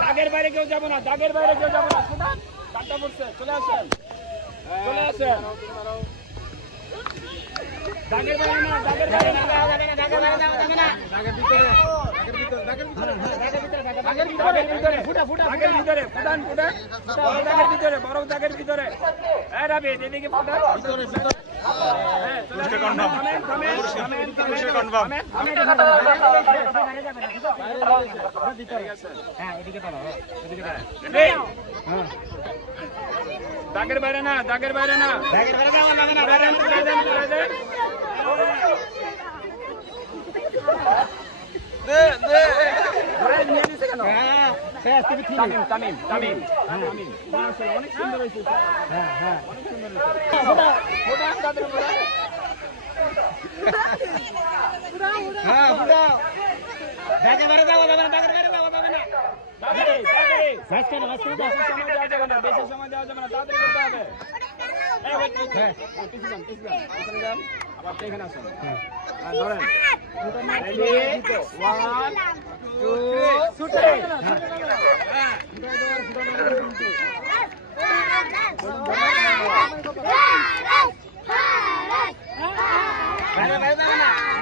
দাগের বাইরে কেউ যাব না দাগের বাইরে কেউ যাব না। কাটটা পড়ছে চলে আসেন। চলে আসেন। দাগের বাইরে না দাগের বাইরে না। দাগের বাইরে না দাগের ভিতরে দাগের ভিতরে দাগের ভিতরে। ফুটা ফুটা দাগের ভিতরে ফুটান ফুটান। দাগের ভিতরে বড় দাগের ভিতরে। এ রাবি এদিকে ফুটান। ভিতরে ভিতরে। হ্যাঁ চলে আসেন। দাগের বাইরে না দাগের বাইরে না দেন ঘোড়া নিয়ে নিছে কেন? তামিম, তামিম, তামিম, তামিম। অনেক সুন্দর হয়েছে হ্যাঁ হ্যাঁ অনেক সুন্দর হয়েছে। ফোটা, ফোটা,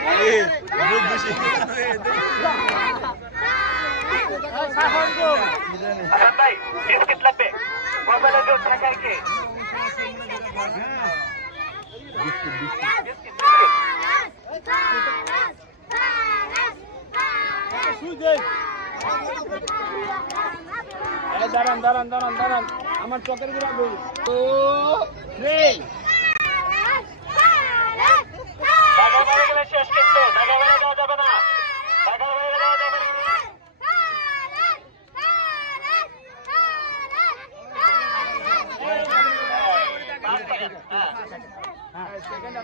Ay, nabugo siya. Sahon Daran, daran, daran, daran. Second